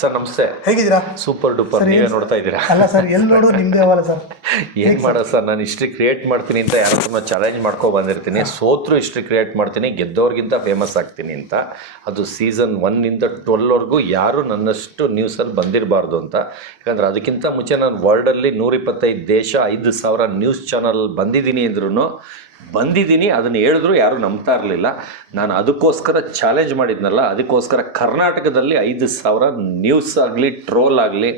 Sir ನಮಸ್ತೆ. ಹೇಗಿದ್ದೀರಾ? Super duper. ನೀವೇ ನೋಡ್ತಾ ಇದ್ದೀರಾ? ಅಲ್ಲ ಸರ್, ಎಲ್ಲಿ ನೋಡು ನಿಮ್ದೇ ಅವಲ್ಲ ಸರ್. ಏನು ಮಾಡೋದು ಸರ್, ನಾನು ಹಿಸ್ಟ್ರಿ ಕ್ರಿಯೇಟ್ ಮಾಡ್ತೀನಿ ಅಂತ ಯಾರ ಹತ್ರ ಚಾಲೆಂಜ್ ಮಾಡ್ಕೊ ಬಂದಿರ್ತೀನಿ. ಸೋತ್ರು ಹಿಸ್ಟ್ರಿ ಕ್ರಿಯೇಟ್ ಮಾಡ್ತೀನಿ, ಗೆದ್ದವ್ರಿಗಿಂತ ಫೇಮಸ್ ಆಗ್ತೀನಿ ಅಂತ. ಅದು ಸೀಸನ್ 1 ಇಂದ 12ವರೆಗೂ ಯಾರು ನನ್ನಷ್ಟು ನ್ಯೂಸಲ್ಲಿ ಬಂದಿರಬಾರ್ದು ಅಂತ. ಯಾಕಂದರೆ ಅದಕ್ಕಿಂತ ಮುಂಚೆ ನಾನು ವರ್ಲ್ಡಲ್ಲಿ 125 ದೇಶ 5,000 ನ್ಯೂಸ್ ಚಾನಲ್ ಬಂದಿದ್ದೀನಿ ಅಂದ್ರೂ ಬಂದಿದ್ದೀನಿ. ಅದನ್ನು ಹೇಳಿದ್ರು ಯಾರೂ ನಂಬ್ತಾ ಇರಲಿಲ್ಲ. ನಾನು ಅದಕ್ಕೋಸ್ಕರ ಚಾಲೆಂಜ್ ಮಾಡಿದ್ನಲ್ಲ, ಅದಕ್ಕೋಸ್ಕರ ಕರ್ನಾಟಕದಲ್ಲಿ 5,000 ನ್ಯೂಸ್ ಆಗಲಿ ಟ್ರೋಲ್ ಆಗಲಿ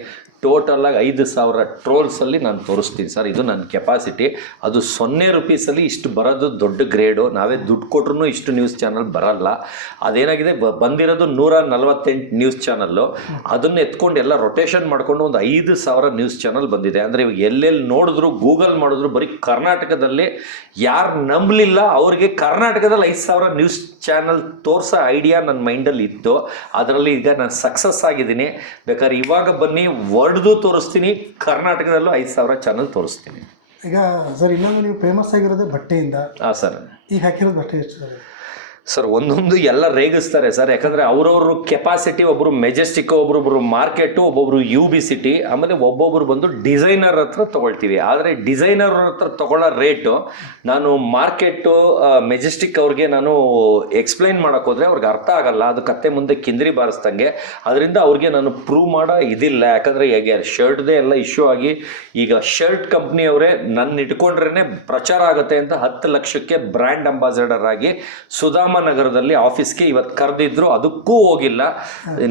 ಟೋಟಲಾಗಿ 5,000 ಟ್ರೋಲ್ಸಲ್ಲಿ ನಾನು ತೋರಿಸ್ತೀನಿ ಸರ್. ಇದು ನನ್ನ ಕೆಪಾಸಿಟಿ. ಅದು 0 ರೂಪೀಸಲ್ಲಿ ಇಷ್ಟು ಬರೋದು ದೊಡ್ಡ ಗ್ರೇಡು. ನಾವೇ ದುಡ್ಡು ಕೊಟ್ರೂ ಇಷ್ಟು ನ್ಯೂಸ್ ಚಾನಲ್ ಬರಲ್ಲ. ಅದೇನಾಗಿದೆ, ಬಂದಿರೋದು 148 ನ್ಯೂಸ್ ಚಾನಲ್ಲು. ಅದನ್ನು ಎತ್ಕೊಂಡು ಎಲ್ಲ ರೊಟೇಷನ್ ಮಾಡಿಕೊಂಡು ಒಂದು 5,000 ನ್ಯೂಸ್ ಚಾನಲ್ ಬಂದಿದೆ. ಅಂದರೆ ಇವಾಗ ಎಲ್ಲೆಲ್ಲಿ ನೋಡಿದ್ರು, ಗೂಗಲ್ ಮಾಡಿದ್ರು ಬರೀ ಕರ್ನಾಟಕದಲ್ಲಿ ಯಾರು ನಂಬಲಿಲ್ಲ ಅವ್ರಿಗೆ ಕರ್ನಾಟಕದಲ್ಲಿ 5,000 ನ್ಯೂಸ್ ಚಾನಲ್ ತೋರಿಸೋ ಐಡಿಯಾ ನನ್ನ ಮೈಂಡಲ್ಲಿ ಇತ್ತು. ಅದರಲ್ಲಿ ಈಗ ನಾನು ಸಕ್ಸಸ್ ಆಗಿದ್ದೀನಿ. ಬೇಕಾದ್ರೆ ಇವಾಗ ಬನ್ನಿ, ವರ್ಡ್ದು ತೋರಿಸ್ತೀನಿ, ಕರ್ನಾಟಕದಲ್ಲೂ 5,000 ಚಾನಲ್ ತೋರಿಸ್ತೀನಿ. ಈಗ ಸರ್, ಇನ್ನೊಂದು ನೀವು ಫೇಮಸ್ ಆಗಿರೋದೇ ಬಟ್ಟೆಯಿಂದ. ಹಾಂ ಸರ್. ಈಗ ಹಾಕಿರೋದು ಬಟ್ಟೆ ಎಷ್ಟು ಸರ್? ಸರ್ ಒಂದೊಂದು ಎಲ್ಲ ರೇಗಿಸ್ತಾರೆ ಸರ್. ಯಾಕಂದರೆ ಅವ್ರವ್ರ ಕೆಪಾಸಿಟಿ, ಒಬ್ಬರು ಮೆಜೆಸ್ಟಿಕ್, ಒಬ್ಬೊಬ್ರು ಮಾರ್ಕೆಟು, ಒಬ್ಬೊಬ್ರು UBCT, ಆಮೇಲೆ ಒಬ್ಬೊಬ್ರು ಬಂದು ಡಿಸೈನರ್ ಹತ್ರ ತೊಗೊಳ್ತೀವಿ. ಆದರೆ ಡಿಸೈನರ್ ಹತ್ರ ತೊಗೊಳ್ಳೋ ರೇಟು ನಾನು ಮಾರ್ಕೆಟು ಮೆಜೆಸ್ಟಿಕ್ ಅವ್ರಿಗೆ ನಾನು ಎಕ್ಸ್ಪ್ಲೈನ್ ಮಾಡೋಕೆ ಹೋದರೆ ಅವ್ರಿಗೆ ಅರ್ಥ ಆಗಲ್ಲ. ಅದು ಕತ್ತೆ ಮುಂದೆ ಕಿಂದ್ರಿ ಬಾರಿಸ್ದಂಗೆ. ಅದರಿಂದ ಅವ್ರಿಗೆ ನಾನು ಪ್ರೂವ್ ಮಾಡೋ ಇದಿಲ್ಲ. ಯಾಕಂದರೆ ಹೇಗೆ ಶರ್ಟ್ದೇ ಎಲ್ಲ ಇಶ್ಯೂ ಆಗಿ ಈಗ ಶರ್ಟ್ ಕಂಪ್ನಿಯವರೇ ನನ್ನ ಇಟ್ಕೊಂಡ್ರೇ ಪ್ರಚಾರ ಆಗುತ್ತೆ ಅಂತ 10 ಲಕ್ಷಕ್ಕೆ ಬ್ರ್ಯಾಂಡ್ ಅಂಬಾಸಿಡರ್ ಆಗಿ ನಗರದಲ್ಲಿ ಆಫೀಸ್ಗೆ ಇವತ್ತು ಕರೆದಿದ್ರು. ಅದಕ್ಕೂ ಹೋಗಿಲ್ಲ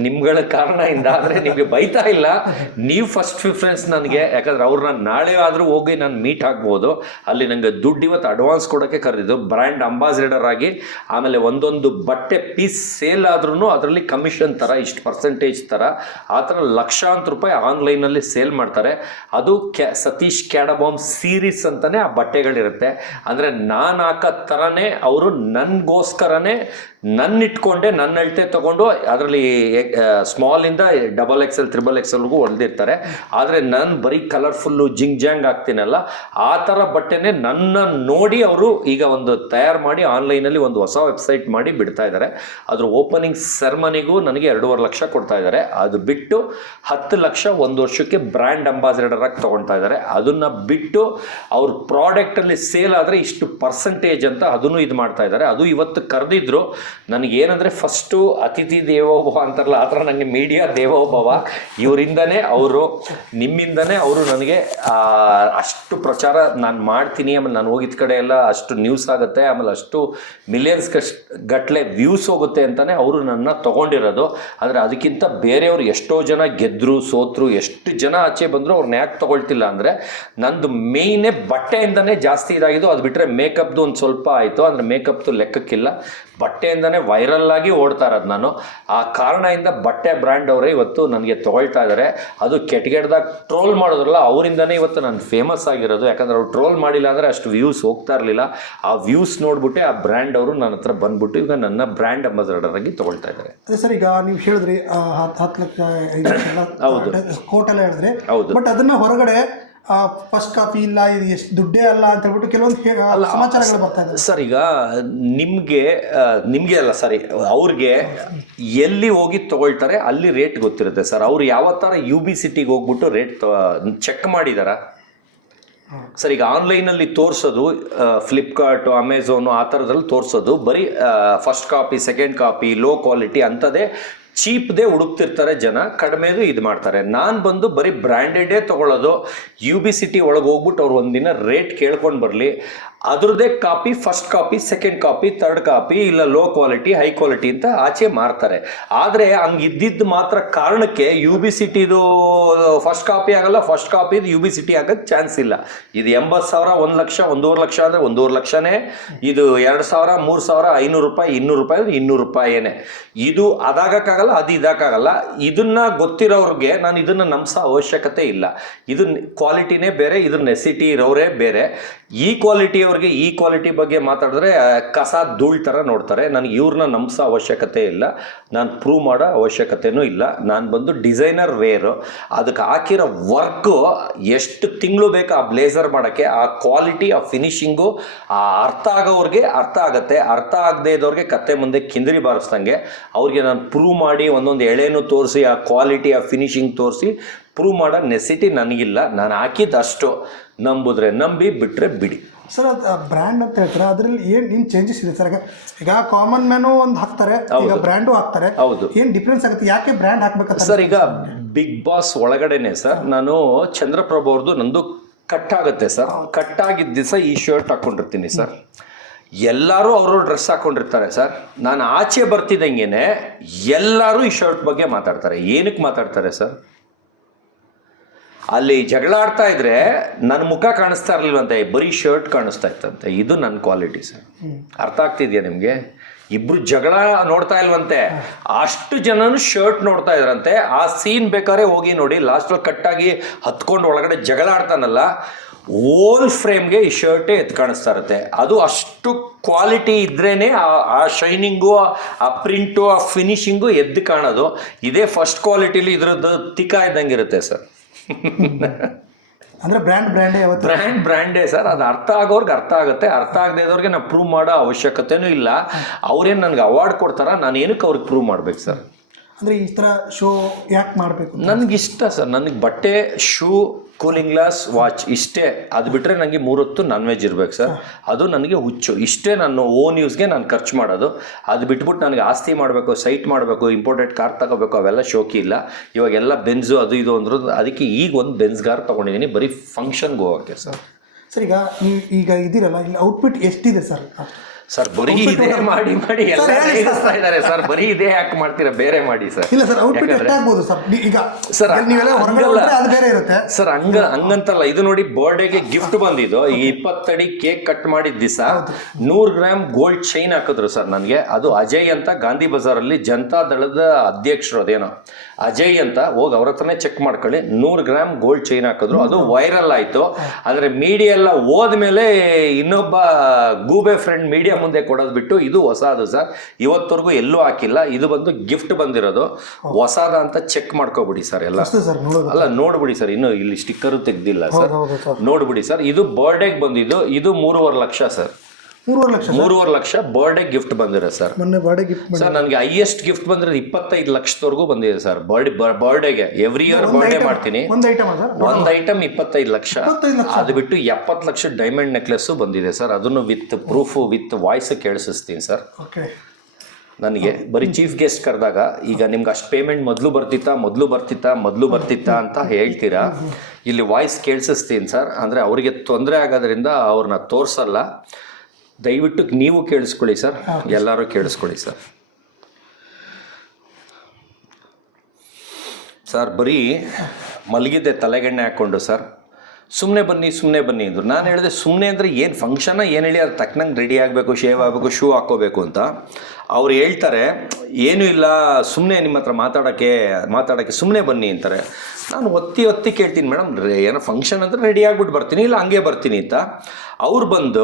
ನಿಮ್ಗಳ ಕಾರಣದಿಂದ. ಆದರೆ ನಿಮಗೆ ಬೈತಾ ಇಲ್ಲ, ನೀವು ಫಸ್ಟ್ ಪ್ರಿಫರೆನ್ಸ್ ನನಗೆ. ಯಾಕಂದ್ರೆ ಅವ್ರನ್ನ ನಾಳೆ ಆದರೂ ಹೋಗಿ ನಾನು ಮೀಟ್ ಆಗ್ಬೋದು. ಅಲ್ಲಿ ನನಗೆ ದುಡ್ಡು ಇವತ್ತು ಅಡ್ವಾನ್ಸ್ ಕೊಡೋಕ್ಕೆ ಕರೆದಿದ್ದು ಬ್ರ್ಯಾಂಡ್ ಅಂಬಾಸಿಡರ್ ಆಗಿ. ಆಮೇಲೆ ಒಂದೊಂದು ಬಟ್ಟೆ ಪೀಸ್ ಸೇಲ್ ಆದ್ರೂ ಅದರಲ್ಲಿ ಕಮಿಷನ್ ಥರ ಇಷ್ಟು ಪರ್ಸೆಂಟೇಜ್ ಥರ ಆ ಥರ ಲಕ್ಷಾಂತರ ರೂಪಾಯಿ ಆನ್ಲೈನಲ್ಲಿ ಸೇಲ್ ಮಾಡ್ತಾರೆ. ಅದು ಸತೀಶ್ ಕ್ಯಾಡಬಾಮ್ ಸೀರೀಸ್ ಅಂತಲೇ ಆ ಬಟ್ಟೆಗಳಿರುತ್ತೆ. ಅಂದರೆ ನಾನು ಹಾಕೋ ಥರನೇ ಅವರು ನನಗೋಸ್ಕರನೇ ನನ್ನ ಇಟ್ಕೊಂಡೆ ನನ್ನ ಅಳತೆ ತೊಗೊಂಡು ಅದರಲ್ಲಿ ಸ್ಮಾಲಿಂದ XXL XXLವರೆಗೂ ಹೊಲ್ದಿರ್ತಾರೆ. ಆದರೆ ನಾನು ಬರೀ ಕಲರ್ಫುಲ್ಲು ಜಿಂಗ್ ಜಾಂಗ್ ಆಗ್ತೀನಲ್ಲ, ಆ ಥರ ಬಟ್ಟೆನೇ ನನ್ನ ನೋಡಿ ಅವರು ಈಗ ಒಂದು ತಯಾರು ಮಾಡಿ ಆನ್ಲೈನಲ್ಲಿ ಒಂದು ಹೊಸ ವೆಬ್ಸೈಟ್ ಮಾಡಿ ಬಿಡ್ತಾ ಇದ್ದಾರೆ. ಅದ್ರ ಓಪನಿಂಗ್ ಸೆರೆಮನಿಗೂ ನನಗೆ 2.5 ಲಕ್ಷ ಕೊಡ್ತಾ ಇದ್ದಾರೆ. ಅದು ಬಿಟ್ಟು 10 ಲಕ್ಷ ಒಂದು ವರ್ಷಕ್ಕೆ ಬ್ರ್ಯಾಂಡ್ ಅಂಬಾಸಿಡರ್ ಆಗಿ ತೊಗೊಳ್ತಾ ಇದ್ದಾರೆ. ಅದನ್ನು ಬಿಟ್ಟು ಅವ್ರ ಪ್ರಾಡಕ್ಟಲ್ಲಿ ಸೇಲ್ ಆದರೆ ಇಷ್ಟು ಪರ್ಸೆಂಟೇಜ್ ಅಂತ ಅದನ್ನು ಇದು ಮಾಡ್ತಾ ಇದ್ದಾರೆ. ಅದು ಇವತ್ತು ಕರೆದಿದ್ರು. ನನಗೇನಂದರೆ ಫಸ್ಟು ಅತಿಥಿ ದೇವೋಭವ ಅಂತಾರಲ್ಲ, ಆ ಥರ ನನಗೆ ಮೀಡಿಯಾ ದೇವೋಭವ. ಇವರಿಂದನೇ ಅವರು, ನಿಮ್ಮಿಂದನೇ ಅವರು ನನಗೆ ಅಷ್ಟು ಪ್ರಚಾರ ನಾನು ಮಾಡ್ತೀನಿ. ಆಮೇಲೆ ನಾನು ಹೋಗಿದ್ದ ಕಡೆ ಎಲ್ಲ ಅಷ್ಟು ನ್ಯೂಸ್ ಆಗುತ್ತೆ, ಆಮೇಲೆ ಅಷ್ಟು ಮಿಲಿಯನ್ಸ್ ಗಟ್ಟಲೆ ವ್ಯೂಸ್ ಹೋಗುತ್ತೆ ಅಂತಲೇ ಅವರು ನನ್ನ ತೊಗೊಂಡಿರೋದು. ಆದರೆ ಅದಕ್ಕಿಂತ ಬೇರೆಯವರು ಎಷ್ಟೋ ಜನ ಗೆದ್ದರು, ಸೋತರು, ಎಷ್ಟು ಜನ ಆಚೆ ಬಂದರು, ಅವ್ರನ್ನ ಯಾಕೆ ತೊಗೊಳ್ತಿಲ್ಲ ಅಂದರೆ ನಂದು ಮೇಯ್ನೇ ಬಟ್ಟೆಯಿಂದನೇ ಜಾಸ್ತಿ ಇದಾಗಿದ್ದು. ಅದು ಬಿಟ್ಟರೆ ಮೇಕಪ್ದು ಒಂದು ಸ್ವಲ್ಪ ಆಯಿತು. ಅಂದರೆ ಮೇಕಪ್ದು ಲೆಕ್ಕಕ್ಕಿಲ್ಲ, ಬಟ್ಟೆಯಿಂದನೇ ವೈರಲ್ ಆಗಿ ಓಡ್ತಾ ಇರೋದು ನಾನು. ಆ ಕಾರಣದಿಂದ ಬಟ್ಟೆ ಬ್ರ್ಯಾಂಡ್ ಅವರೇ ಇವತ್ತು ನನಗೆ ತೊಗೊಳ್ತಾ ಇದ್ದಾರೆ. ಅದು ಕೆಟ್ಟಗೆಡ್ದಾಗ ಟ್ರೋಲ್ ಮಾಡೋದ್ರಲ್ಲ, ಅವರಿಂದನೇ ಇವತ್ತು ನಾನು ಫೇಮಸ್ ಆಗಿರೋದು. ಯಾಕಂದರೆ ಅವ್ರು ಟ್ರೋಲ್ ಮಾಡಿಲ್ಲ ಅಂದರೆ ಅಷ್ಟು ವ್ಯೂಸ್ ಹೋಗ್ತಾ ಇರಲಿಲ್ಲ. ಆ ವ್ಯೂಸ್ ನೋಡ್ಬಿಟ್ಟೆ ಆ ಬ್ರ್ಯಾಂಡ್ ಅವರು ನನ್ನ ಹತ್ರ ಬಂದ್ಬಿಟ್ಟು ಈಗ ನನ್ನ ಬ್ರ್ಯಾಂಡ್ ಅಂಬಾಸಿಡರ್ ಆಗಿ ತೊಗೊಳ್ತಾ ಇದ್ದಾರೆ. ಅದೇ ಸರ್, ಈಗ ನೀವು ಹೇಳಿದ್ರಿ 10 ಲಕ್ಷ 5 ಲಕ್ಷ ಎಲ್ಲ ಕೋಟೆಲ್ಲ ಹೇಳಿದ್ರಿ. ಹೌದು. ಬಟ್ ಅದನ್ನ ಹೊರಗಡೆ ಫಸ್ಟ್ ಕಾಪಿ ಇಲ್ಲ, ಇದು ಎಷ್ಟು ದುಡ್ಡೇ ಅಲ್ಲ ಅಂತ ಹೇಳ್ಬಿಟ್ಟು ಕೆಲವೊಂದು ಸಮಾಚಾರಗಳು ಬರ್ತಾ ಇದೆ ಸರ್. ಈಗ ನಿಮಗೆ ಅಲ್ಲ ಸರಿ, ಅವ್ರಿಗೆ ಎಲ್ಲಿ ಹೋಗಿ ತೊಗೊಳ್ತಾರೆ ಅಲ್ಲಿ ರೇಟ್ ಗೊತ್ತಿರುತ್ತೆ ಸರ್. ಅವ್ರು ಯಾವ ಥರ UBCTಗೆ ಹೋಗ್ಬಿಟ್ಟು ರೇಟ್ ಚೆಕ್ ಮಾಡಿದಾರ ಸರ್. ಈಗ ಆನ್ಲೈನಲ್ಲಿ ತೋರಿಸೋದು ಫ್ಲಿಪ್ಕಾರ್ಟು, ಅಮೆಝೋನು ಆ ಥರದ್ರಲ್ಲಿ ತೋರಿಸೋದು ಬರೀ first copy, second copy, low quality ಅಂಥದ್ದೇ ಚೀಪ್ದೇ ಹುಡುಕ್ತಿರ್ತಾರೆ ಜನ, ಕಡಿಮೆದು ಇದು ಮಾಡ್ತಾರೆ. ನಾನು ಬಂದು ಬರೀ ಬ್ರ್ಯಾಂಡೆಡೇ ತೊಗೊಳ್ಳೋದು. UBCT ಒಳಗೆ ಹೋಗ್ಬಿಟ್ಟು ಅವ್ರು ಒಂದಿನ ರೇಟ್ ಕೇಳ್ಕೊಂಡು ಬರಲಿ, ಅದ್ರದ್ದೇ ಕಾಪಿ, first copy, second copy, third copy, ಇಲ್ಲ ಲೋ ಕ್ವಾಲಿಟಿ, ಹೈ ಕ್ವಾಲಿಟಿ ಅಂತ ಆಚೆ ಮಾರ್ತಾರೆ. ಆದರೆ ಹಂಗಿದ್ದಿದ್ದು ಮಾತ್ರ ಕಾರಣಕ್ಕೆ UBCTದು ಫಸ್ಟ್ ಕಾಪಿ ಆಗಲ್ಲ, ಫಸ್ಟ್ ಕಾಪಿದು UBCT ಆಗೋಕ್ಕೆ ಚಾನ್ಸ್ ಇಲ್ಲ. ಇದು 80,000, 1 ಲಕ್ಷ, 1.5 ಲಕ್ಷ ಅಂದರೆ 1.5 ಲಕ್ಷನೇ. ಇದು 2,000, 3,000, 500 ರೂಪಾಯಿ, 200 ರೂಪಾಯಿ, 200 ರೂಪಾಯಿನೇ. ಇದು ಅದಾಗಕ್ಕಾಗಲ್ಲ, ಅದು ಇದಾಗಲ್ಲ. ಇದನ್ನ ಗೊತ್ತಿರೋರಿಗೆ ನಾನು ಇದನ್ನು ನಂಬಿಸೋ ಅವಶ್ಯಕತೆ ಇಲ್ಲ. ಇದು ಕ್ವಾಲಿಟಿನೇ ಬೇರೆ, ಇದ್ರ ನೆಸಿಟಿ ಇರೋರೇ ಬೇರೆ. ಈ ಕ್ವಾಲಿಟಿಯವರು ಬೇರೆಯವ್ರಿಗೆ ಈ ಕ್ವಾಲಿಟಿ ಬಗ್ಗೆ ಮಾತಾಡಿದ್ರೆ ಕಸ ಧೂಳ್ ಥರ ನೋಡ್ತಾರೆ. ನನಗೆ ಇವ್ರನ್ನ ನಂಬಿಸೋ ಅವಶ್ಯಕತೆ ಇಲ್ಲ, ನಾನು ಪ್ರೂವ್ ಮಾಡೋ ಅವಶ್ಯಕತೆನೂ ಇಲ್ಲ. ನಾನು ಬಂದು ಡಿಸೈನರ್ ವೇರು, ಅದಕ್ಕೆ ಹಾಕಿರೋ ವರ್ಕು ಎಷ್ಟು ತಿಂಗಳು ಬೇಕು ಆ ಬ್ಲೇಸರ್ ಮಾಡೋಕ್ಕೆ, ಆ ಕ್ವಾಲಿಟಿ, ಆ ಫಿನಿಶಿಂಗು, ಆ ಅರ್ಥ ಆಗೋವ್ರಿಗೆ ಅರ್ಥ ಆಗುತ್ತೆ, ಅರ್ಥ ಆಗದೆ ಇದ್ದವ್ರಿಗೆ ಕತ್ತೆ ಮುಂದೆ ಕಿಂದರಿ ಬಾರಿಸ್ದಂಗೆ ಅವ್ರಿಗೆ ನಾನು ಪ್ರೂವ್ ಮಾಡಿ ಒಂದೊಂದು ಎಳೆನೂ ತೋರಿಸಿ ಆ ಕ್ವಾಲಿಟಿ, ಆ ಫಿನಿಶಿಂಗ್ ತೋರಿಸಿ ಪ್ರೂವ್ ಮಾಡೋ ನೆಸಿಟಿ ನನಗಿಲ್ಲ. ನಾನು ಹಾಕಿದ್ದಷ್ಟು, ನಂಬಿದ್ರೆ ನಂಬಿ, ಬಿಟ್ಟರೆ ಬಿಡಿ. ಸರ್ ಅದು ಬ್ರ್ಯಾಂಡ್ ಅಂತ ಹೇಳ್ತಾರೆ, ಅದರಲ್ಲಿ ಏನು ಚೇಂಜಸ್ ಇದೆ ಸರ್? ಈಗ ಕಾಮನ್ ಮ್ಯಾನು ಒಂದು ಹಾಕ್ತಾರೆ, ಈಗ ಬ್ರ್ಯಾಂಡು ಹಾಕ್ತಾರೆ. ಹೌದು. ಏನು ಡಿಫ್ರೆನ್ಸ್ ಆಗುತ್ತೆ? ಯಾಕೆ ಬ್ರ್ಯಾಂಡ್ ಹಾಕ್ಬೇಕಂತ ಸರ್? ಈಗ ಬಿಗ್ ಬಾಸ್ ಒಳಗಡೆನೆ ಸರ್, ನಾನು ಚಂದ್ರಪ್ರಭು ಅವ್ರದ್ದು ನಂದು ಕಟ್ ಆಗುತ್ತೆ ಸರ್. ಕಟ್ ಆಗಿದ್ದ ದಿವಸ ಈ ಶರ್ಟ್ ಹಾಕ್ಕೊಂಡಿರ್ತೀನಿ ಸರ್. ಎಲ್ಲರೂ ಅವ್ರವ್ರ ಡ್ರೆಸ್ ಹಾಕ್ಕೊಂಡಿರ್ತಾರೆ ಸರ್. ನಾನು ಆಚೆ ಬರ್ತಿದ್ದಂಗೆನೆ ಎಲ್ಲರೂ ಈ ಶರ್ಟ್ ಬಗ್ಗೆ ಮಾತಾಡ್ತಾರೆ. ಏನಕ್ಕೆ ಮಾತಾಡ್ತಾರೆ ಸರ್? ಅಲ್ಲಿ ಜಗಳ ಆಡ್ತಾ ಇದ್ರೆ ನನ್ನ ಮುಖ ಕಾಣಿಸ್ತಾ ಇರಲಿಲ್ವಂತೆ, ಬರೀ ಶರ್ಟ್ ಕಾಣಿಸ್ತಾ ಇತ್ತಂತೆ. ಇದು ನನ್ನ ಕ್ವಾಲಿಟಿ ಸರ್. ಅರ್ಥ ಆಗ್ತಿದ್ಯಾ ನಿಮಗೆ? ಇಬ್ರು ಜಗಳ ನೋಡ್ತಾ ಇಲ್ವಂತೆ, ಅಷ್ಟು ಜನನು ಶರ್ಟ್ ನೋಡ್ತಾ ಇದ್ರಂತೆ. ಆ ಸೀನ್ ಬೇಕಾದ್ರೆ ಹೋಗಿ ನೋಡಿ, ಲಾಸ್ಟಲ್ಲಿ ಕಟ್ಟಾಗಿ ಹತ್ಕೊಂಡು ಒಳಗಡೆ ಜಗಳ ಆಡ್ತಾನಲ್ಲ, ಓಲ್ ಫ್ರೇಮ್ಗೆ ಈ ಶರ್ಟೇ ಎತ್ತು ಕಾಣಿಸ್ತಾ ಇರುತ್ತೆ. ಅದು ಅಷ್ಟು ಕ್ವಾಲಿಟಿ ಇದ್ರೇನೆ ಆ ಶೈನಿಂಗು, ಆ ಪ್ರಿಂಟು, ಆ ಫಿನಿಶಿಂಗು ಎದ್ದು ಕಾಣೋದು. ಇದೇ ಫಸ್ಟ್ ಕ್ವಾಲಿಟಿಲಿ ಇದ್ರದ್ದು ತಿಕ್ಕ ಇದ್ದಂಗೆ ಇರುತ್ತೆ ಸರ್. ಅಂದ್ರೆ ಬ್ರ್ಯಾಂಡೇ ಸರ್. ಅದು ಅರ್ಥ ಆಗೋರ್ಗೆ ಅರ್ಥ ಆಗುತ್ತೆ, ಅರ್ಥ ಆಗದೆ ಇದ್ದವ್ರಿಗೆ ನಾವು ಪ್ರೂವ್ ಮಾಡೋ ಅವಶ್ಯಕತೆನೂ ಇಲ್ಲ. ಅವ್ರೇನು ನನಗೆ ಅವಾರ್ಡ್ ಕೊಡ್ತಾರ, ನಾನು ಏನಕ್ಕೆ ಅವ್ರಿಗೆ ಪ್ರೂವ್ ಮಾಡ್ಬೇಕು ಸರ್? ಅಂದರೆ ಈ ಥರ ಶೋ ಯಾಕೆ ಮಾಡಬೇಕು? ನನಗಿಷ್ಟ ಸರ್. ನನಗೆ ಬಟ್ಟೆ, ಶೂ, ಕೂಲಿಂಗ್ ಗ್ಲಾಸ್, ವಾಚ್ ಇಷ್ಟೇ. ಅದು ಬಿಟ್ಟರೆ ನನಗೆ 3 ಹೊತ್ತು ನಾನ್ ವೆಜ್ ಇರಬೇಕು ಸರ್. ಅದು ನನಗೆ ಹುಚ್ಚು. ಇಷ್ಟೇ ನಾನು ಓನ್ ಯೂಸ್ಗೆ ನಾನು ಖರ್ಚು ಮಾಡೋದು. ಅದು ಬಿಟ್ಬಿಟ್ಟು ನನಗೆ ಆಸ್ತಿ ಮಾಡಬೇಕು, ಸೈಟ್ ಮಾಡಬೇಕು, ಇಂಪೋರ್ಟೆಡ್ ಕಾರ್ ತಗೋಬೇಕು, ಅವೆಲ್ಲ ಶೋಕಿ ಇಲ್ಲ. ಇವಾಗೆಲ್ಲ ಬೆನ್ಸು ಅದು ಇದು ಅಂದ್ರು. ಅದಕ್ಕೆ ಈಗ ಒಂದು ಬೆನ್ಸ್ ಕಾರ್ ತೊಗೊಂಡಿದ್ದೀನಿ, ಬರೀ ಫಂಕ್ಷನ್ಗೆ ಹೋಗೋಕ್ಕೆ ಸರ್. ಸರ್ ಈಗ ಇದಿರಲ್ಲ, ಇಲ್ಲಿ ಔಟ್ಫಿಟ್ ಎಷ್ಟಿದೆ ಸರ್? ಸರ್ ಬರೀ ಇದೇ ಮಾಡಿ ಎಲ್ಲ ರೇಗಿಸ್ತಾ ಇದ್ದಾರೆ ಸರ್. ಬರೀ ಇದೇ ಯಾಕೆ ಮಾಡ್ತೀರಾ? ಬೇರೆ ಮಾಡಿ ಸರ್. ಇಲ್ಲ ಸರ್, ಔಟ್ಫಿಟ್ ಎಷ್ಟಾಗ್ಬೋದು ಸರ್? ಈಗ ಸರ್ ನೀವೆಲ್ಲ ಹೊರಗಡೆ ಅದು ಬೇರೆ ಇರುತ್ತೆ ಸರ್. ಹಂಗಂತಲ್ಲ. ಇದು ನೋಡಿ, ಬರ್ಡೇಗೆ ಗಿಫ್ಟ್ ಬಂದಿದ್ದು. ಈ 20 ಅಡಿ ಕೇಕ್ ಕಟ್ ಮಾಡಿದ ದಿವಸ 100 ಗ್ರಾಮ್ ಗೋಲ್ಡ್ ಚೈನ್ ಹಾಕಿದ್ರು ಸರ್ ನನಗೆ. ಅದು ಅಜಯ್ ಅಂತ ಗಾಂಧಿ ಬಜಾರಲ್ಲಿ ಜನತಾ ದಳದ ಅಧ್ಯಕ್ಷರು, ಅದೇನೋ ಅಜಯ್ ಅಂತ, ಹೋಗಿ ಅವ್ರ ಹತ್ರನೇ ಚೆಕ್ ಮಾಡ್ಕೊಳ್ಳಿ. 100 ಗ್ರಾಮ್ ಗೋಲ್ಡ್ ಚೈನ್ ಹಾಕಿದ್ರು. ಅದು ವೈರಲ್ ಆಯಿತು. ಅಂದರೆ ಮೀಡಿಯಾ ಎಲ್ಲ ಹೋದ್ಮೇಲೆ ಇನ್ನೊಬ್ಬ ಗೂಬೆ ಫ್ರೆಂಡ್ ಮೀಡಿಯಾ ಮುಂದೆ ಕೊಡೋದು ಬಿಟ್ಟು, ಇದು ಹೊಸದು ಸರ್, ಇವತ್ತವರೆಗೂ ಎಲ್ಲೂ ಹಾಕಿಲ್ಲ. ಇದು ಬಂದು ಗಿಫ್ಟ್ ಬಂದಿರೋದು, ಹೊಸದ ಅಂತ ಚೆಕ್ ಮಾಡ್ಕೋಬಿಡಿ ಸರ್. ಎಲ್ಲ ಅಲ್ಲ, ನೋಡ್ಬಿಡಿ ಸರ್. ಇನ್ನು ಇಲ್ಲಿ ಸ್ಟಿಕ್ಕರು ತೆಗ್ದಿಲ್ಲ ಸರ್, ನೋಡ್ಬಿಡಿ ಸರ್. ಇದು ಬರ್ಡೇಗೆ ಬಂದಿದ್ದು. ಇದು 3.5 lakh sir. 3.5 lakh birthday gift ಬಂದಿರೋ ಸರ್. ಸರ್ ನನಗೆ ಹೈಯೆಸ್ಟ್ ಗಿಫ್ಟ್ ಬಂದಿರೋದು 25 ಲಕ್ಷದವರೆಗೂ ಬಂದಿದೆ ಸರ್. ಬರ್ಡೇಗೆ ಎವ್ರಿ ಇಯರ್ ಬರ್ಡೇ ಮಾಡ್ತೀನಿ. ಒಂದು ಐಟಮ್ 25 ಲಕ್ಷ. ಅದು ಬಿಟ್ಟು 70 ಲಕ್ಷ ಡೈಮಂಡ್ ನೆಕ್ಲೆಸ್ಸು ಬಂದಿದೆ ಸರ್. ಅದನ್ನು ವಿತ್ ಪ್ರೂಫು, ವಿತ್ ವಾಯ್ಸ್ ಕೇಳಿಸ್ತೀನಿ ಸರ್. ನನಗೆ ಬರೀ ಚೀಫ್ ಗೆಸ್ಟ್ ಕರೆದಾಗ, ಈಗ ನಿಮ್ಗೆ ಅಷ್ಟು ಪೇಮೆಂಟ್ ಮೊದಲು ಬರ್ತಿತ್ತಾ ಅಂತ ಹೇಳ್ತೀರಾ. ಇಲ್ಲಿ ವಾಯ್ಸ್ ಕೇಳಿಸ್ತೀನಿ ಸರ್. ಅಂದರೆ ಅವರಿಗೆ ತೊಂದರೆ ಆಗೋದ್ರಿಂದ ಅವ್ರನ್ನ ತೋರಿಸಲ್ಲ. ದಯವಿಟ್ಟು ನೀವು ಕೇಳಿಸ್ಕೊಳ್ಳಿ ಸರ್, ಎಲ್ಲರೂ ಕೇಳಿಸ್ಕೊಳ್ಳಿ ಸರ್. ಸರ್ ಬರೀ ಮಲಗಿದ್ದೆ ತಲೆಗೆಣ್ಣೆ ಹಾಕ್ಕೊಂಡು ಸರ್. ಸುಮ್ಮನೆ ಬನ್ನಿ ಅಂದರು. ನಾನು ಹೇಳಿದೆ, ಸುಮ್ಮನೆ ಅಂದರೆ ಏನು ಫಂಕ್ಷನ್ನ ಏನು ಹೇಳಿ, ಅದು ತಕ್ಕನಂಗೆ ರೆಡಿ ಆಗಬೇಕು, ಶೇವ್ ಆಗಬೇಕು, ಶೂ ಹಾಕ್ಕೋಬೇಕು ಅಂತ. ಅವ್ರು ಹೇಳ್ತಾರೆ, ಏನೂ ಇಲ್ಲ, ಸುಮ್ಮನೆ ನಿಮ್ಮ ಹತ್ರ ಮಾತಾಡೋಕ್ಕೆ ಸುಮ್ಮನೆ ಬನ್ನಿ ಅಂತಾರೆ. ನಾನು ಒತ್ತಿ ಕೇಳ್ತೀನಿ, ಮೇಡಮ್ ಏನೋ ಫಂಕ್ಷನ್ ಅಂದರೆ ರೆಡಿ ಆಗಿಬಿಟ್ಟು ಬರ್ತೀನಿ, ಇಲ್ಲ ಹಂಗೆ ಬರ್ತೀನಿ ಅಂತ. ಅವ್ರು ಬಂದು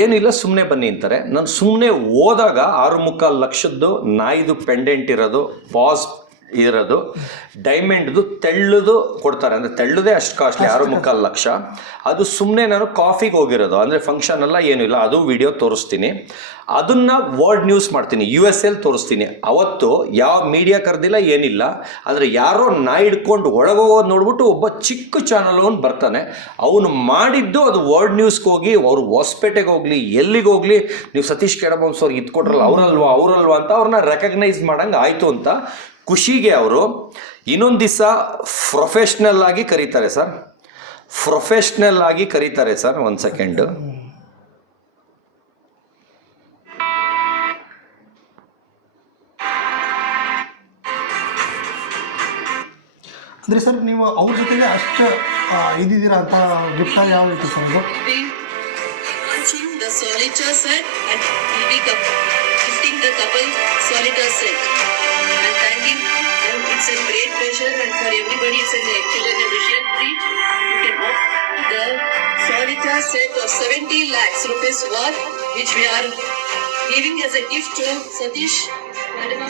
ಏನಿಲ್ಲ ಸುಮ್ಮನೆ ಬನ್ನಿ ಅಂತಾರೆ. ನಾನು ಸುಮ್ಮನೆ ಹೋದಾಗ 6.25 ಲಕ್ಷದ್ದು ನಾಯಿದು ಪೆಂಡೆಂಟ್ ಇರೋದು, ಪಾಸ್ ಇರೋದು, ಡೈಮಂಡ್ದು ತೆಳ್ಳದು ಕೊಡ್ತಾರೆ. ಅಂದರೆ ತೆಳ್ಳದೇ ಅಷ್ಟು ಕಾಸ್ಟ್ಲಿ, 6.25 ಲಕ್ಷ. ಅದು ಸುಮ್ಮನೆ ನಾನು ಕಾಫಿಗೆ ಹೋಗಿರೋದು, ಅಂದರೆ ಫಂಕ್ಷನ್ ಎಲ್ಲ ಏನೂ ಇಲ್ಲ. ಅದು ವಿಡಿಯೋ ತೋರಿಸ್ತೀನಿ. ಅದನ್ನು ವರ್ಲ್ಡ್ ನ್ಯೂಸ್ ಮಾಡ್ತೀನಿ, USA ತೋರಿಸ್ತೀನಿ. ಅವತ್ತು ಯಾವ ಮೀಡಿಯಾ ಕರೆದಿಲ್ಲ, ಏನಿಲ್ಲ. ಆದರೆ ಯಾರೋ ನಾಯಿ ಹಿಡ್ಕೊಂಡು ಒಳಗೋಗೋದು ನೋಡ್ಬಿಟ್ಟು ಒಬ್ಬ ಚಿಕ್ಕ ಚಾನಲ್ ಅವನು ಬರ್ತಾನೆ. ಅವನು ಮಾಡಿದ್ದು ಅದು ವರ್ಲ್ಡ್ ನ್ಯೂಸ್ಗೆ ಹೋಗಿ, ಅವರು ಹೊಸಪೇಟೆಗೆ ಹೋಗಲಿ, ಎಲ್ಲಿಗೆ ಹೋಗಲಿ, ನೀವು ಸತೀಶ್ ಕೆಡಬಂಸ್ ಅವ್ರಿಗೆ ಇದು ಕೊಟ್ರಲ್ಲ, ಅವರಲ್ವಾ ಅಂತ ಅವ್ರನ್ನ ರೆಕಗ್ನೈಸ್ ಮಾಡಂಗೆ ಆಯಿತು ಅಂತ ಖುಷಿಗೆ ಅವರು ಇನ್ನೊಂದು ದಿವಸ ಪ್ರೊಫೆಷ್ನಲ್ ಆಗಿ ಕರೀತಾರೆ ಸರ್. ಒಂದು ಸೆಕೆಂಡು. ಅಂದರೆ ಸರ್ ನೀವು ಅವ್ರ ಜೊತೆಗೆ ಅಷ್ಟು ಇದ್ದೀರಾ ಅಂತ ಗಿಫ್ಟ್ ಯಾವ ರೀತಿ ಸರ್ ಅದು? Solitaire set and we'll be gifting the couple solitaire set and thanking, and it's a great pleasure, and for everybody it's an excellent and efficient treat. You can hope the Solitaire set of 70 lakhs rupees worth, which we are giving as a gift to Satish. Madam.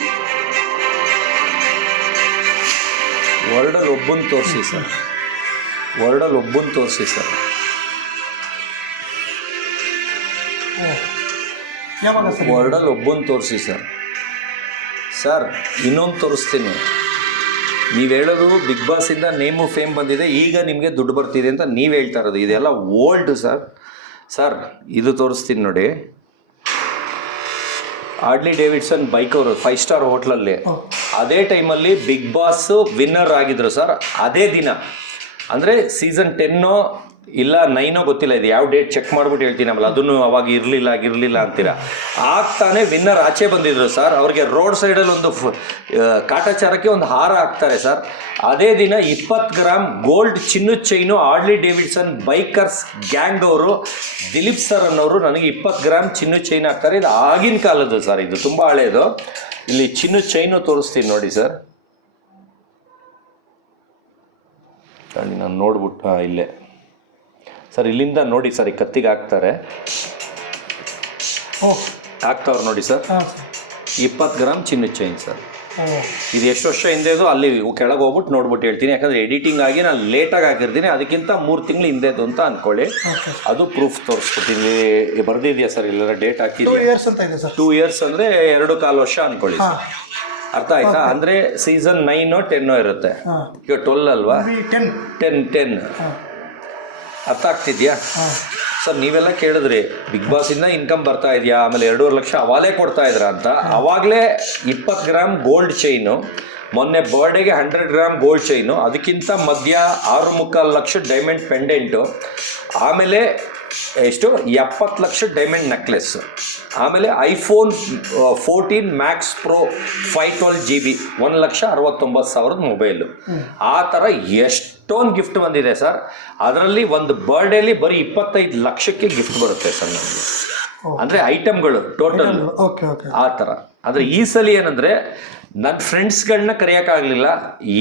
ವರ್ಡಲ್ಲಿ ಒಬ್ಬನ ತೋರಿಸಿ sir, ವರ್ಡಲ್ಲಿ ಒಬ್ಬನ ತೋರಿಸಿ sir. ಯಾವಾಗ sir? ವರ್ಡಲ್ಲಿ ಒಬ್ಬನ ತೋರಿಸಿ sir. Sir ಇನ್ನೊಂದು ತೋರಿಸ್ತೀನಿ. ನೀವು ಹೇಳೋದು ಬಿಗ್ ಬಾಸಿಂದ ನೇಮು ಫೇಮ್ ಬಂದಿದೆ, ಈಗ ನಿಮಗೆ ದುಡ್ಡು ಬರ್ತಿದೆ ಅಂತ ನೀವು ಹೇಳ್ತಾ ಇರೋದು. ಇದೆಲ್ಲ ಓಲ್ಡ್ ಸರ್. ಸರ್ ಇದು ತೋರಿಸ್ತೀನಿ ನೋಡಿ. ಹಾರ್ಲಿ ಡೇವಿಡ್ಸನ್ ಬೈಕ್ ಅವರು 5 ಸ್ಟಾರ್ ಹೋಟ್ಲಲ್ಲಿ ಅದೇ ಟೈಮಲ್ಲಿ ಬಿಗ್ ಬಾಸ್ ವಿನ್ನರ್ ಆಗಿದ್ರು ಸರ್. ಅದೇ ದಿನ ಅಂದರೆ ಸೀಸನ್ 10 ಇಲ್ಲ 9 ಗೊತ್ತಿಲ್ಲ, ಇದು ಯಾವ ಡೇಟ್ ಚೆಕ್ ಮಾಡ್ಬಿಟ್ಟು ಹೇಳ್ತೀನಿ ಆಮೇಲೆ. ಅದನ್ನು ಅವಾಗ ಇರಲಿಲ್ಲ ಅಂತೀರಾ. ಆಗ್ತಾನೆ ವಿನ್ನರ್ ಆಚೆ ಬಂದಿದ್ರು ಸರ್. ಅವ್ರಿಗೆ ರೋಡ್ ಸೈಡಲ್ಲಿ ಒಂದು ಕಾಟಾಚಾರಕ್ಕೆ ಒಂದು ಹಾರ ಹಾಕ್ತಾರೆ ಸರ್. ಅದೇ ದಿನ 20 ಗ್ರಾಮ್ ಗೋಲ್ಡ್ ಚಿನ್ನದ ಚೈನು ಹಾರ್ಲಿ ಡೇವಿಡ್ಸನ್ ಬೈಕರ್ಸ್ ಗ್ಯಾಂಗ್ ಅವರು ದಿಲೀಪ್ ಸರ್ ಅನ್ನೋರು ನನಗೆ 20 ಗ್ರಾಮ್ ಚಿನ್ನದ ಚೈನ್ ಹಾಕ್ತಾರೆ. ಇದು ಆಗಿನ ಕಾಲದ್ದು ಸರ್, ಇದು ತುಂಬ ಹಳೆಯದು. ಇಲ್ಲಿ ಚಿನ್ನದ ಚೈನು ತೋರಿಸ್ತೀನಿ ನೋಡಿ ಸರ್. ನಾನು ನೋಡ್ಬಿಟ್ಟು ಇಲ್ಲೇ ಸರ್, ಇಲ್ಲಿಂದ ನೋಡಿ ಸರ್, ಈ ಕತ್ತಿಗೆ ಹಾಕ್ತಾರೆ, ಹಾಕ್ತವ್ರು ನೋಡಿ ಸರ್. 20 ಗ್ರಾಮ್ ಚಿನ್ನದ ಚೈನ್ ಸರ್. ಇದು ಎಷ್ಟು ವರ್ಷ ಹಿಂದೆದು ಅಲ್ಲಿ ಕೆಳಗೆ ಹೋಗ್ಬಿಟ್ಟು ನೋಡ್ಬಿಟ್ಟು ಹೇಳ್ತೀನಿ, ಯಾಕಂದರೆ ಎಡಿಟಿಂಗ್ ಆಗಿ ನಾನು ಲೇಟಾಗಿ ಹಾಕಿರ್ತೀನಿ. ಅದಕ್ಕಿಂತ 3 ತಿಂಗಳು ಹಿಂದೆದು ಅಂತ ಅಂದ್ಕೊಳ್ಳಿ. ಅದು ಪ್ರೂಫ್ ತೋರಿಸ್ಬಿಟ್ಟಿನಿ, ಬರ್ದಿದೆಯಾ ಸರ್, ಇಲ್ಲೆಲ್ಲ ಡೇಟ್ ಹಾಕಿದ್ವಿ. 2 years ಅಂತ ಇದೆ ಸರ್. 2 years ಅಂದರೆ 2.25 ವರ್ಷ ಅಂದ್ಕೊಳ್ಳಿ ಸರ್. ಅರ್ಥ ಆಯ್ತಾ? ಅಂದರೆ ಸೀಸನ್ 9 10 ಇರುತ್ತೆ, ಈಗ 12 ಅಲ್ವಾ? 10 ಅರ್ಥ ಆಗ್ತಿದ್ಯಾ ಸರ್? ನೀವೆಲ್ಲ ಕೇಳಿದ್ರಿ ಬಿಗ್ ಬಾಸಿಂದ ಇನ್ಕಮ್ ಬರ್ತಾ ಇದೆಯಾ, ಆಮೇಲೆ 2.5 ಲಕ್ಷ ಅವಾಗಲೇ ಕೊಡ್ತಾ ಇದ್ರ ಅಂತ. ಅವಾಗಲೇ 20 ಗ್ರಾಮ್ ಗೋಲ್ಡ್ ಚೈನು, ಮೊನ್ನೆ ಬರ್ಡೇಗೆ 100 ಗ್ರಾಮ್ ಗೋಲ್ಡ್ ಚೈನು, ಅದಕ್ಕಿಂತ ಮಧ್ಯ 6.25 ಲಕ್ಷ ಡೈಮಂಡ್ ಪೆಂಡೆಂಟು, ಆಮೇಲೆ ಎಷ್ಟು 70 ಲಕ್ಷ ಡೈಮಂಡ್ ನೆಕ್ಲೆಸ್, ಆಮೇಲೆ iPhone 14 Max pro 512 GB 1,69,000 mobile. ಆ ಥರ ಎಷ್ಟೊಂದು ಗಿಫ್ಟ್ ಬಂದಿದೆ ಸರ್. ಅದರಲ್ಲಿ ಒಂದು ಬರ್ಡೇಲಿ ಬರೀ 25 ಲಕ್ಷಕ್ಕೆ ಗಿಫ್ಟ್ ಬರುತ್ತೆ ಸರ್ ನಮಗೆ. ಅಂದರೆ ಐಟಮ್ಗಳು ಟೋಟಲ್ ಆ ಥರ. ಅಂದರೆ ಈ ಸಲ ಏನಂದರೆ ನನ್ನ ಫ್ರೆಂಡ್ಸ್ಗಳನ್ನ ಕರೆಯೋಕ್ಕಾಗಲಿಲ್ಲ,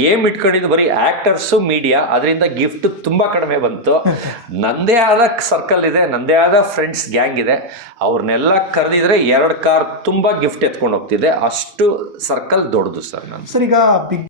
ಏಮ್ ಇಟ್ಕೊಂಡಿದ್ದು ಬರೀ ಆ್ಯಕ್ಟರ್ಸು ಮೀಡಿಯಾ. ಅದರಿಂದ ಗಿಫ್ಟ್ ತುಂಬ ಕಡಿಮೆ ಬಂತು. ನನ್ನದೇ ಆದ ಸರ್ಕಲ್ ಇದೆ, ನನ್ನದೇ ಆದ ಫ್ರೆಂಡ್ಸ್ ಗ್ಯಾಂಗ್ ಇದೆ. ಅವ್ರನ್ನೆಲ್ಲ ಕರೆದಿದ್ರೆ 2 ಕಾರ್ ತುಂಬ ಗಿಫ್ಟ್ ಎತ್ಕೊಂಡು ಹೋಗ್ತಿದೆ. ಅಷ್ಟು ಸರ್ಕಲ್ ದೊಡ್ಡದು ಸರ್ ನಾನು. ಸರ್ ಈಗ ಬಿಗ್